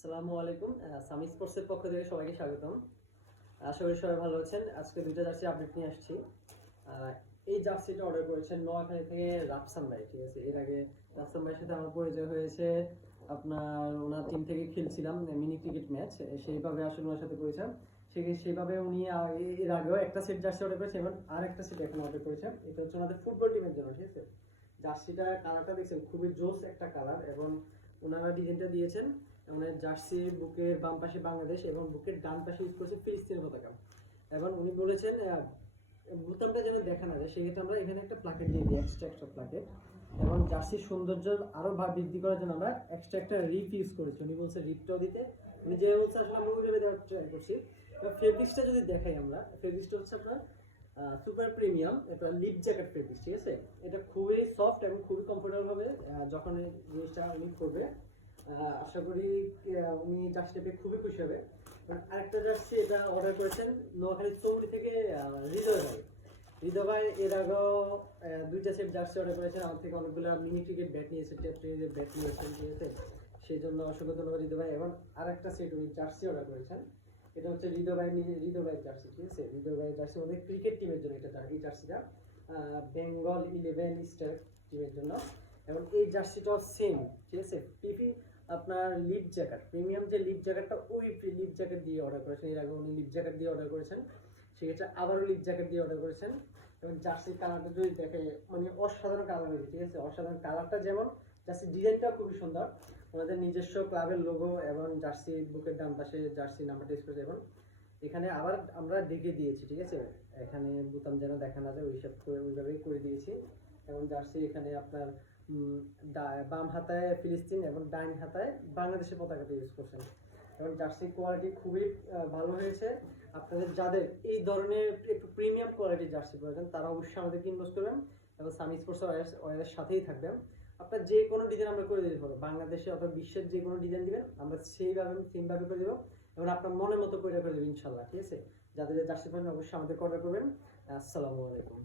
আসসালামু আলাইকুম। সামি স্পোর্টসের পক্ষ থেকে সবাইকে স্বাগতম। আশা করি সবাই ভালো আছেন। আজকে দুইটা জার্সি আপডেট নিয়ে আসছি। এই জার্সিটা অর্ডার করেছেন নোয়াখালী থেকে রাফসান ভাই, ঠিক আছে। এর আগে রাফসান ভাইয়ের সাথে আমার পরিচয় হয়েছে, আপনার ওনার টিম থেকে খেলছিলাম মিনি ক্রিকেট ম্যাচ, সেইভাবে আসলে ওনার সাথে পরিচয়। সেইভাবে উনি এর আগেও একটা সেট জার্সি অর্ডার করেছে এবং আর একটা সেট এখন অর্ডার করেছে। এটা হচ্ছে আমাদের ফুটবল টিমের জন্য, ঠিক আছে। জার্সিটা কালারটা দেখছেন, খুবই জোস একটা কালার এবং ওনারা ডিজাইনটা দিয়েছেন মানে জার্সি বুকের বাম পাশে বাংলাদেশ এবং বুকের ডান পাশে ইউজ করেছে ফিলিস্তিনের পতাকা। এবং উনি বলেছেন বুতামটা যেন দেখা না যায়, সেক্ষেত্রে আমরা এখানে একটা প্লাকেট দিয়ে দিই, এক্সট্রা প্লাকেট। এবং জার্সির সৌন্দর্য আরও বৃদ্ধি করার জন্য আমরা এক্সট্রা একটা রিপ ইউজ করেছি। উনি বলছে রিপটাও দিতে, উনি যে বলছে আসলে আমরা ওইভাবে দেওয়ার ট্রাই করছি। ফেব্রিক্সটা যদি দেখাই, আমরা ফেব্রিক্সটা হচ্ছে আপনার সুপার প্রিমিয়াম, এটা লিপ জ্যাকেট ফেব্রিক্স, ঠিক আছে। এটা খুবই সফট এবং খুবই কমফোর্টেবল হবে যখন এই জিনিসটা উনি করবে। আশা করি উনি জার্সিটা পেয়ে খুবই খুশি হবে। আরেকটা জার্সি এটা অর্ডার করেছেন নোয়াখালী চৌমুড়ি থেকে হৃদয় ভাই এর আগেও দুইটা সেট জার্সি অর্ডার করেছেন আমার থেকে। অনেকগুলো মিনি ক্রিকেট ব্যাট নিয়েছেন, টেস্ট ব্যাট নিয়েছেন, ঠিক আছে। সেই জন্য অসংখ্য ধন্যবাদ হৃদয় ভাই। এবং আরেকটা সেট উনি জার্সি অর্ডার করেছেন, এটা হচ্ছে হৃদয় ভাইয়ের জার্সি, ঠিক আছে। হৃদয় ভাইয়ের জার্সি আমাদের ক্রিকেট টিমের জন্য, এটা এই জার্সিটা বেঙ্গল 11 স্টার টিমের জন্য। এবং এই জার্সিটাও সেম, ঠিক আছে। পিপি আপনার লিপ জ্যাকেট, প্রিমিয়াম যে লিপ জ্যাকেটটা, ওই লিপ জ্যাকেট দিয়ে অর্ডার করেছেন। এর আগে উনি লিপ জ্যাকেট দিয়ে অর্ডার করেছেন, সেক্ষেত্রে আবারও লিপ জ্যাকেট দিয়ে অর্ডার করেছেন। এবং জার্সির কালারটা যদি দেখে মানে অসাধারণ কালার হয়েছে, ঠিক আছে। অসাধারণ কালারটা যেমন, জার্সির ডিজাইনটাও খুবই সুন্দর। ওনাদের নিজস্ব ক্লাবের লোগো এবং জার্সি বুকের ডান পাশে জার্সি নাম্বারটা ইউজ করেছে। এবং এখানে আবার আমরা দেখে দিয়েছি, ঠিক আছে। এখানে বোতাম যেন দেখা না যায় ওইসব করে ওইভাবেই করে দিয়েছি। এবং জার্সি এখানে আপনার বাম হাতায় ফিলিস্তিন এবং ডাইন হাতায় বাংলাদেশের পতাকাটা ইউজ করছেন। এবং জার্সির কোয়ালিটি খুবই ভালো হয়েছে। আপনাদের যাদের এই ধরনের একটু প্রিমিয়াম কোয়ালিটির জার্সি প্রয়োজন, তারা অবশ্যই আমাদেরকে ইনভেস্ট করবেন এবং সামি স্পোর্টস ওয়ারের সাথেই থাকবেন। আপনার যে কোনো ডিজাইন আমরা করে দিতে পারবো, বাংলাদেশে অথবা বিশ্বের যে কোনো ডিজাইন দিবেন আমরা সেমভাবে করে দেবো এবং আপনার মনের মতো করে দেবো ইনশাল্লাহ, ঠিক আছে। যাদের জার্সি প্রয়োজন অবশ্যই আমাদের অর্ডার করবেন। আসসালামু আলাইকুম।